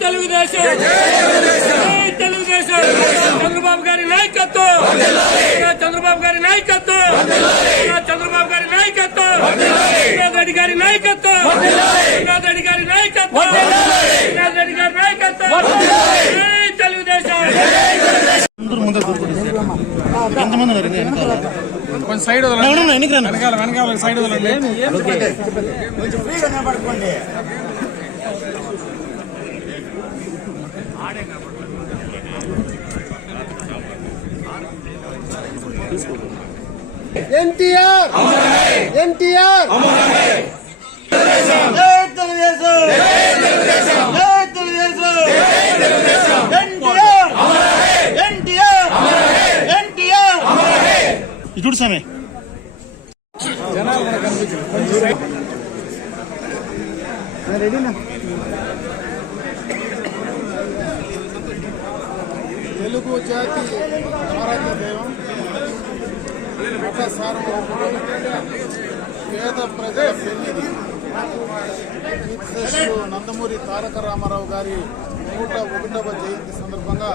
తెలుగుదేశం! జై తెలుగుదేశం! చంద్రబాబు గారి నాయకత్వం! చంద్రబాబు గారి నాయకత్వం! చంద్రబాబు గారి నాయకత్వం! రెడ్డి గారి నాయకత్వం! రెడ్డి గారి నాయకత్వం! రెడ్డి గారి నాయకత్వం! జై తెలుగుదేశం. ఎంతమంది? కొంచెం సైడ్ వదలండి. వెనకాల వెనకాల సైడ్ వదలండి. తెలుగుదేశం జై తెలుగుదేశం ఎన్టీఆర్! ఎన్టీఆర్! ఎన్టీఆర్! ఇటు చూడు తెలుగు జాతి ఆరాధ్య దైవం మత పేద ప్రజల పెన్నిది నందమూరి తారక రామారావు గారి నూట ఒకటవ జయంతి సందర్భంగా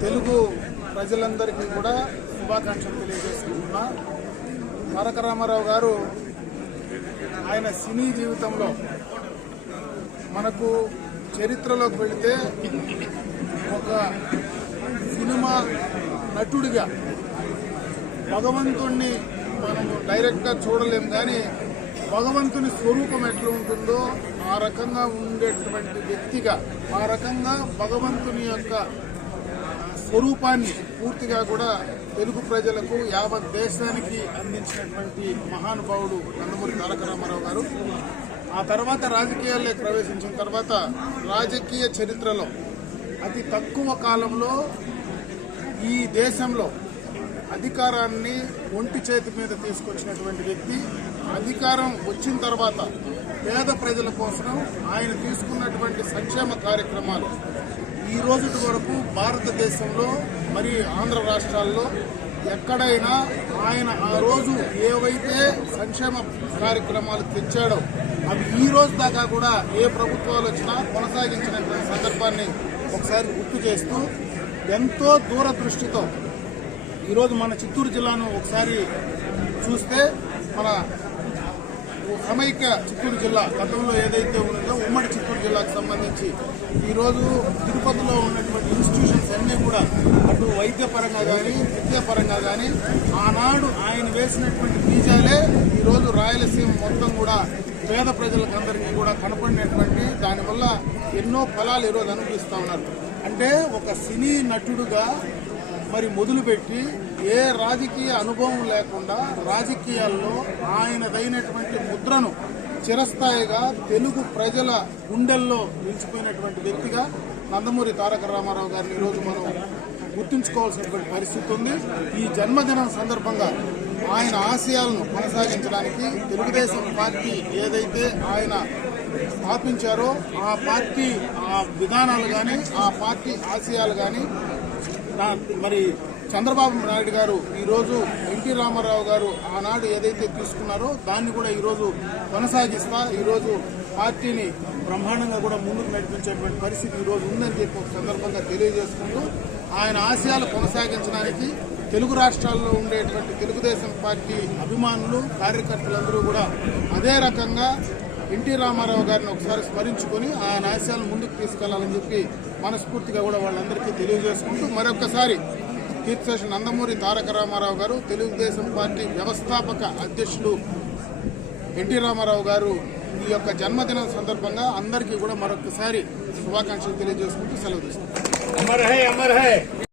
తెలుగు ప్రజలందరికీ కూడా శుభాకాంక్షలు తెలియజేసుకుంటున్నా. తారక రామారావు గారు ఆయన సినీ జీవితంలో మనకు చరిత్రలోకి వెళితే ఒక సినిమా నటుడిగా భగవంతుణ్ణి మనం డైరెక్ట్గా చూడలేం కానీ భగవంతుని స్వరూపం ఎట్లా ఉంటుందో ఆ రకంగా ఉండేటువంటి వ్యక్తిగా ఆ రకంగా భగవంతుని యొక్క స్వరూపాన్ని పూర్తిగా కూడా తెలుగు ప్రజలకు యావత్ దేశానికి అందించినటువంటి మహానుభావుడు నందమూరి తారక రామారావు గారు. ఆ తర్వాత రాజకీయాల్లోకి ప్రవేశించిన తర్వాత రాజకీయ చరిత్రలో అతి తక్కువ కాలంలో ఈ దేశంలో అధికారాన్ని ఒంటి చేతి మీద తీసుకొచ్చినటువంటి వ్యక్తి అధికారం వచ్చిన తర్వాత పేద ప్రజల కోసం ఆయన తీసుకున్నటువంటి సంక్షేమ కార్యక్రమాలు ఈ రోజు వరకు భారతదేశంలో మరి ఆంధ్ర రాష్ట్రాల్లో ఎక్కడైనా ఆయన ఆ రోజు ఏవైతే సంక్షేమ కార్యక్రమాలు తెచ్చాడో అవి ఈ రోజు దాకా కూడా ఏ ప్రభుత్వాలు వచ్చినా కొనసాగించినటువంటి సందర్భాన్ని ఒకసారి గుర్తు చేస్తూ ఎంతో దూరదృష్టితో ఈరోజు మన చిత్తూరు జిల్లాను ఒకసారి చూస్తే మన సమైక్య చిత్తూరు జిల్లా గతంలో ఏదైతే ఉన్నదో ఉమ్మడి చిత్తూరు జిల్లాకు సంబంధించి ఈరోజు తిరుపతిలో ఉన్నటువంటి ఇన్స్టిట్యూషన్స్ అన్నీ కూడా అటు వైద్యపరంగా కానీ విద్యాపరంగా కానీ ఆనాడు ఆయన వేసినటువంటి బీజాలే ఈరోజు రాయలసీమ మొత్తం కూడా పేద ప్రజలకు అందరికీ కూడా కనపడినటువంటి దానివల్ల ఎన్నో ఫలాలు ఈరోజు అనుభవిస్తూ ఉన్నారు. అంటే ఒక సినీ నటుడుగా మరి మొదలుపెట్టి ఏ రాజకీయ అనుభవం లేకుండా రాజకీయాల్లో ఆయనదైనటువంటి ముద్రను చిరస్థాయిగా తెలుగు ప్రజల గుండెల్లో నిలిచిపోయినటువంటి వ్యక్తిగా నందమూరి తారక రామారావు గారిని ఈరోజు మనం గుర్తుంచుకోవాల్సినటువంటి పరిస్థితి ఉంది. ఈ జన్మదినం సందర్భంగా ఆయన ఆశయాలను కొనసాగించడానికి తెలుగుదేశం పార్టీ ఏదైతే ఆయన స్థాపించారో ఆ పార్టీ ఆ విధానాలు కానీ ఆ పార్టీ ఆశయాలు కానీ మరి చంద్రబాబు నాయుడు గారు ఈరోజు ఎన్టీ రామారావు గారు ఆనాడు ఏదైతే తీసుకున్నారో దాన్ని కూడా ఈరోజు కొనసాగిస్తా ఈరోజు పార్టీని బ్రహ్మాండంగా కూడా ముందుకు నడిపించేటువంటి పరిస్థితి ఈరోజు ఉందని చెప్పి సందర్భంగా తెలియజేసుకుంటూ ఆయన ఆశయాలు కొనసాగించడానికి తెలుగు రాష్ట్రాల్లో ఉండేటువంటి తెలుగుదేశం పార్టీ అభిమానులు కార్యకర్తలందరూ కూడా అదే రకంగా ఎన్టీ రామారావు గారిని ఒకసారి స్మరించుకొని ఆ ఆశయాలను ముందుకు తీసుకెళ్ళాలని చెప్పి మనస్ఫూర్తిగా కూడా వాళ్ళందరికీ తెలియజేసుకుంటూ మరొకసారి కీర్తిశేష నందమూరి తారక రామారావు గారు తెలుగుదేశం పార్టీ వ్యవస్థాపక అధ్యక్షులు ఎన్టీ రామారావు గారు ఈ యొక్క జన్మదినం సందర్భంగా అందరికీ కూడా మరొకసారి శుభాకాంక్షలు తెలియజేసుకుంటూ సెలవు తీసుకుంటారు